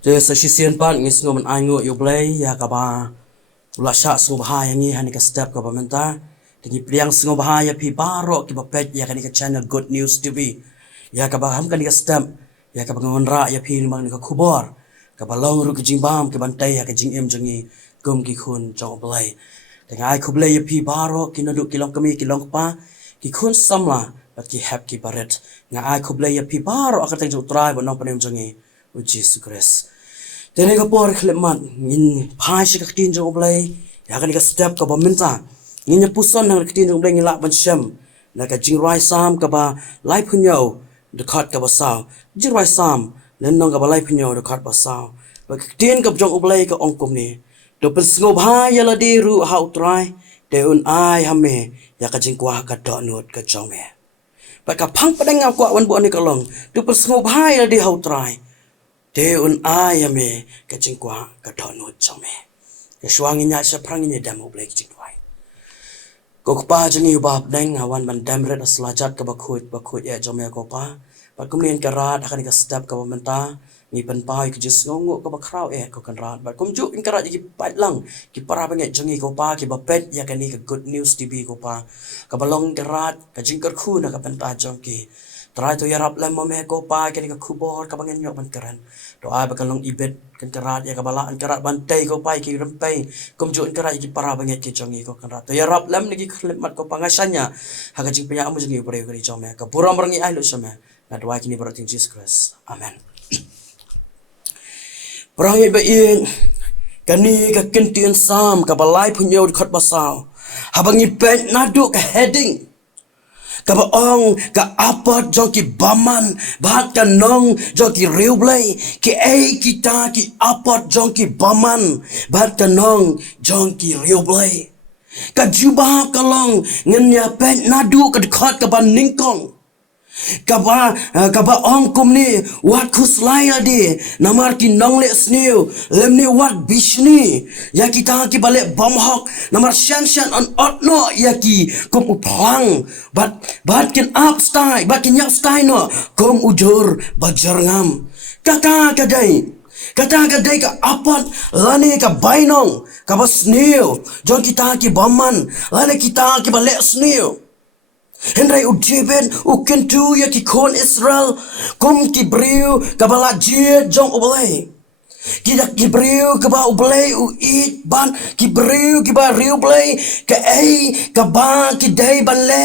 Je sesisian pan ngis ngoman aingo yo blay ya kaba ula sha sngo bahaya ngi hani ka step ka bamenta tingi priang sngo bahaya pi baro ki bapet ya kani ka channel Good News TV ya kaba ham kani ka step ya kaba ngon ra ya pi mang ni ka khubor kaba long ru ki jingbam ki bantai ya ka jing em jangi gum ki khun jong blay tinga ai khublay ya pi baro ki nadu ki long kami ki long pa ki khun samla bat ki hap ki baret nga ai khublay ya pi baro akatang jong trai bo nong panem jangi u Jesus Christ. Tene ka por khlemat ngin phai shi ka tin jong blai ya kan ka step ka baminta ngin puson nang ka tin jong blai ngila ban sham na ka jing rai sam ka ba lai phunyo de khat ka ba saw jing rai sam len nong ka ba lai phunyo de khat ba saw ba ka tin ka jong blai ka ong kom ni do pen sngo bha ya la di ru hau trai de un ai hame ya ka jing kwa ka do not ka jong me ba ka phang pa dang kwa wan bo ni ka long do pen sngo bha ya di hau trai te un ayame ka jingkwa ka dono chome ka shwangi nya sha prangi ne demo blake jingwai ko pa jangi bab deng awan ban damre aslajat ka bakhut ya jome ko pa ba kumien ka rat akan ka step ka menta ni pen pai ki jis ngongo ka bakraw ko kan rat ba kumju in ka rat ki pat lang ki para bange jangi ko pa ki bapet ya ka ni ka Good News TV ko pa ka balong ka rat ka jingkar khu na ka pen ta jongki try to yarap lem mo me ko pa kani ka khubor ka bangen nyok ban karan to ai ba kalong ibet kan karat ya ka bala an karat bantai ko pa ki rempai kum jo an karat ki para banget ki jongi ko karat to yarap lem ni ki khlip mat ko pangasanya ha ka jing penya amu jingi pre ko ri jome ka buram rangi ai lo sama na dua kini berating Jesus Christ amen perangi ba in kani ka kintian sam ka balai punyo khat basaw habangi pen nadu ka heading kaba ong ka apat joki baman bahat ka nong joki riublay ki kita ki apat joki baman bahat ka nong joki riublay ka jubah kalong ngenya pen nadu ka dekat ka ban ningkong kaba ong kumni wat khuslaya di namar ki nongle snew lemni wat bishni ya kita ki bale bomhok namar shan on otno ya ki kum uplang bat kin up style bat kin yak style no kum ujur bajarngam kata kadai ka apat lani ka bainong ka basnew jon kita ki baman lani kita ki bale snew Henry ujiben ukentu ya ki kon Israel kum ki briu kabala jid jong oblay kidak ki briu kaba oblay u eat ban ki briu ki ba riu oblay ka ka ba ki dai ban le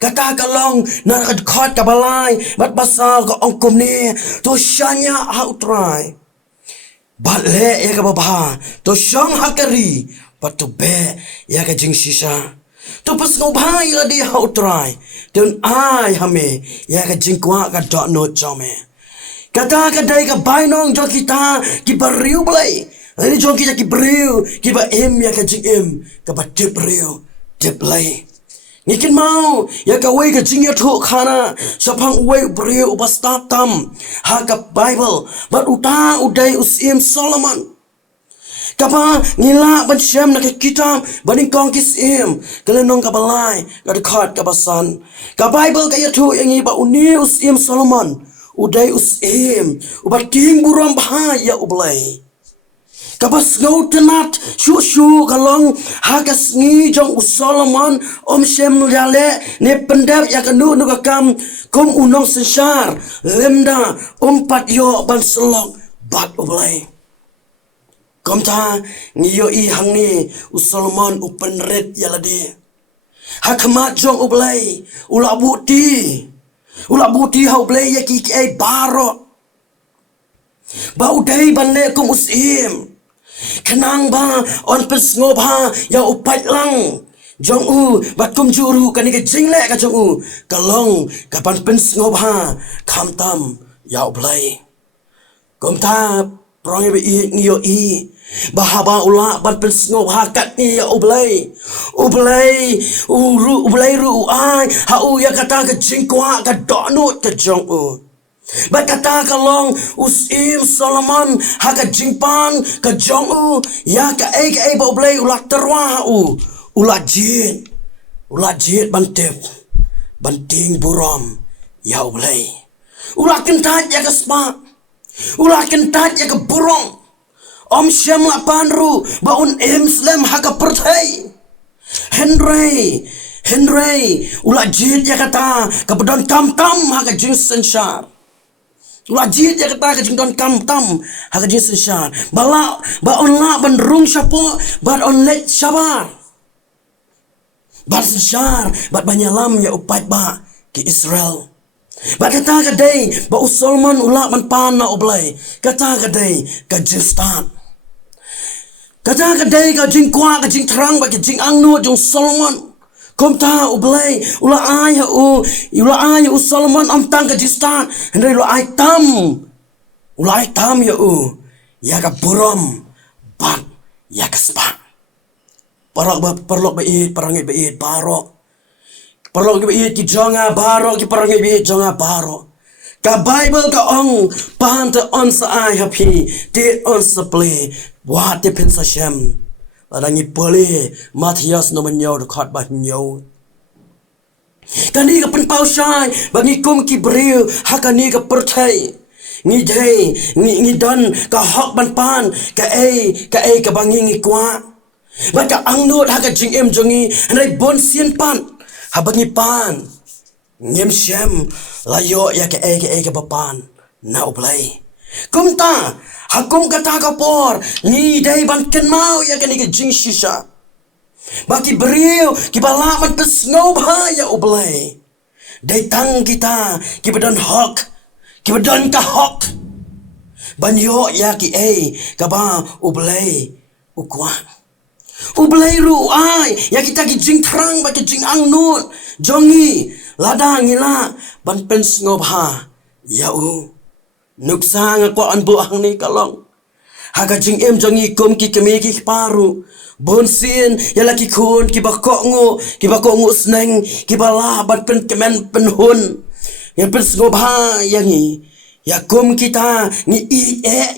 kata kalong na khot kabalai bat basal ka ongkum ni to shanya how try bat le ya ka ba to shong hakari bat to be ya ka jing shisha to pas ngo bhai la di hau try don ai hame ya ka jingkwa ka dot no chome kata ka dai ka bai nong jo kita ki bariu blai ani jo kita ki bariu ki ba em ya ka jing em ka ba tip bariu tip blai ngikin mau ya ka wei ka jing ya tho khana sapang wei bariu ba start tam ha ka bible but udai usim Solomon kapa ngila ban shem na kitab baning kong kisim kalenong kabalai ka dekat ka basan ka bible ka yatu yang iba unius im Solomon udai usim ubating buram bahaya ublay kabas ngau tenat shu kalong hagas ngi jong Solomon shem yale ne pendap ya kanu nu kam kum unong sensar lemda pat yo ban selok bat ublay Komta ngiyo i hangni Solomon upen red yaladi hakamat jong ublay ula buti ha ublay ya ki ai baro ba udai banle kum usim kenang ba on pes ngobha ya upat lang jong u bat kum juru kani ke jingle ka jong u kalong kapan pes ngobha khamtam ya ublay komta prong be i ngiyo i bahaba ula ban pensngo hakat ni ya ublay ru ai ha u ya kata ke jingkwa ka donut ke jong u ba kata kalong usim Solomon ha ka jingpan ka jong u ya ka ba ublay ula terwa ha u ula jit bantep banting buram ya ublay ula kentat ya ka spa Ulah kentat ya ke burung. Om Syam Lapanru baun Muslim haka pertai. Henry, ulah jid ya kata kebedan tam haka jing sensyar. Ulah jid ya kata ke jing don tam haka jing sensyar. Baun la bandrung syapo, on let syabar. Bat sensyar, bat banyalam ya upat ba ke Israel. Bat kata kadai ba Solomon ulah man pana oblay. Kata kadai ka Jistan. Kata kadai ka jing kwa ka jing terang ba ka jing angnu jong Solomon. Kom ta oblay ulah ay Solomon am tang ka Jistan. Hendai ulah ay tam ya ya ka buram bat ya ka spa. Parlok bait parangi bait parok. Parlok bait ki jonga baro ki parangi bait jonga baro. Ka Bible ka ong pahan te on sa ai happy te on sa play wa te pen sa shem. Adangi pole Matias no manyo de khat ba nyo. Kani ka pen pau shai bangi kum ki bril hakani ka perthai. Ngi don ka hok ban pan ka ka bangi ngi kwa. Baka ang nod haka jing jongi hanay bon sien pan habangi pan ngem shem layo ya ke bapan na oblay kumta hakum kata kapor ni day ban ken mau ya ke ni jing shisha baki beriu ki balaman pesnob ha ya oblay day tang kita ki badan hok ki badan ka hok banyo ya ki ka ba oblay ukwan Ublay ru ay ya kita ki jing terang ba ki jing ang nun jongi ladang ila ban pens ngob ha ya nuksa nga ko an buang ni kalong haga jing jongi kum ki kemi ki paru bonsin ya laki kun ki bakok ngo sneng ki bala ban pen kemen pen hun ya pens ngob ha yangi ya kum kita ngi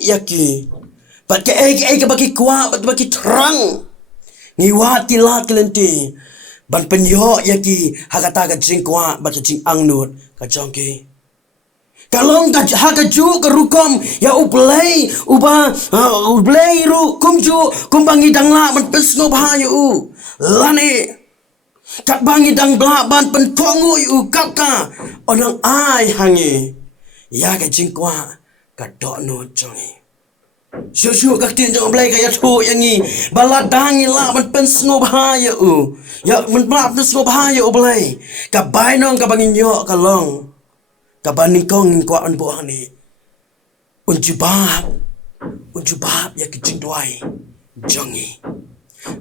ya ki bat ke ke baki kwa bat baki terang ngiwati lat kelenti ban penyo yaki hakata ka jingkwa ba jing angnut ka jongki kalong ka hakaju ka rukom ya ublay ru kumju kumbangi dangla man pesno bahayu lani kat bangi dang bla ban pen pongu yu kaka onang ai hangi ya ka jingkwa ka dokno jongi Shushu kaktin jong blay kaya tu yangi baladangi la man pen snob haya ya man blap na snob haya blay ka bainong ka banginyo ka long ka baningkong ko an buang ni unjubab ya kijing duai jongi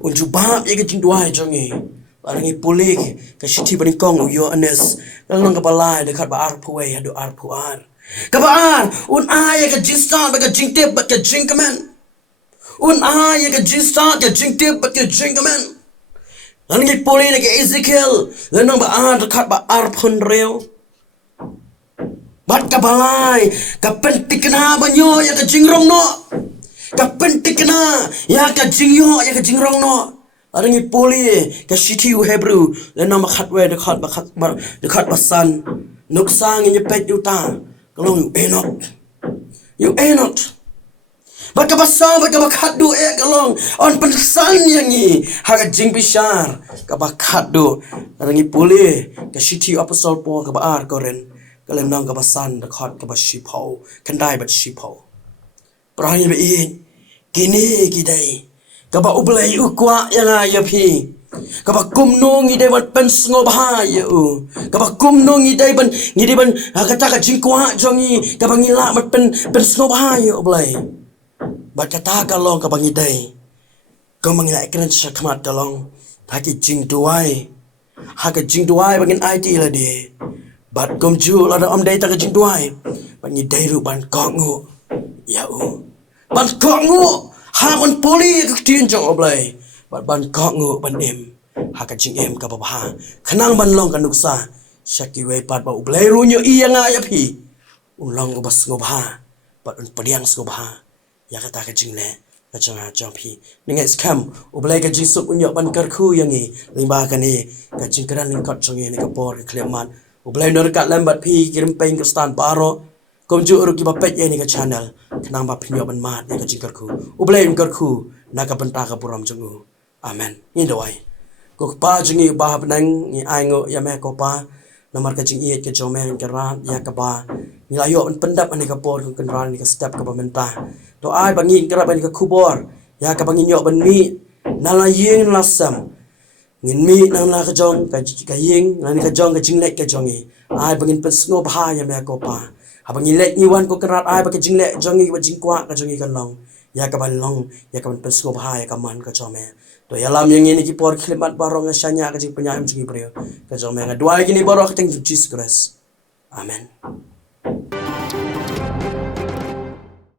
unjubab ya kijing duai jongi parangi pulik ka shiti baningkong uyo anes kalong ka balai dekat ba arpuwe adu arpuan Kabaan, ay ka jista ba ka jingtip ba ka jingkamen. Ay ka jista ka jingtip ba ka jingkamen. Langi puli na ka Ezekiel, lanang ba dekat ba arpun reo. Bat ka balay, ka pentik na ba nyo ya ka jingrong no. Ka pentik na ya ka jingyo ya ka jingrong no. Langi puli ka shiti Hebrew, lanang ba khatwe dekat ba san. Nuksang inyo pet yuta. Kalong you enot baka basa baka bakadu kalong on pensan yangi haga jing bishar ka bakadu rangi puli ka shiti apostol po ka baar koren kalem nang ka basan da khat ka bashipau kandai bat shipau prahi be kini kidai ka ba ublay ukwa yang ayapi Kabak kumno ngi day ban pen sngo bahaya kabak kumno ngi day ban kata ka jingkwa jongi kabang ngila mat pen sngo bahaya oblay bat kata ka long kabang ngi day ko mangila ikran sa khamat ka long thaki jing duai ha ka jing duai bangin IT la de bat kom ju la da om day ta ka jing duai ban ngi day ru ban ko ngu ya ban ko ngu ha ban poli ka tin jong oblay ban ko ngu ban haka jing ka baba khanang ban long kanuksa shaki we pat ba ublay runyo iya nga ya phi ulong ubas ngobha pat un padiang ngobha ya kata ka jing le ka changa champi ninga scam ublay ka jing suk unyo ban kar khu yangi limba ka ni ka jing kran ling kot chongi ni ka por ka kleman ublay nor ka lambat phi kirim peng ka stan paro komju uru ki bapet ye ni ka channel kenang ba pinyo ban mat ya ka jingkar ku ublay ingkar ku na ka benta ka buram jungu amen in dawai ko pa jungi ba benang ni aingo ya me ko pa namar ka jing iet ke jomen ke rat ya ka ba ni layo ban pendap ani ka por ku kenran ni ka step ka bamenta to ai bangi kerap ani ka kubor ya ka bangi nyok ban mi na la yeng la sam ngin mi nang la ka jong ka yeng na ni ka jong ka jinglek ka jongi ai bangin pen sngo bha ya me ko pa habang ilek ni wan ko kerat ai ba ka jinglek jongi ba jingkwa ka jongi ka long ya ka ban long ya ka ban pen sngo bha ya ka man ka jome to ya lam yang ini ki por klimat barong syanya ka jing penyam jingi brio ka jome nga dua gini barok teng Jesus Christ amen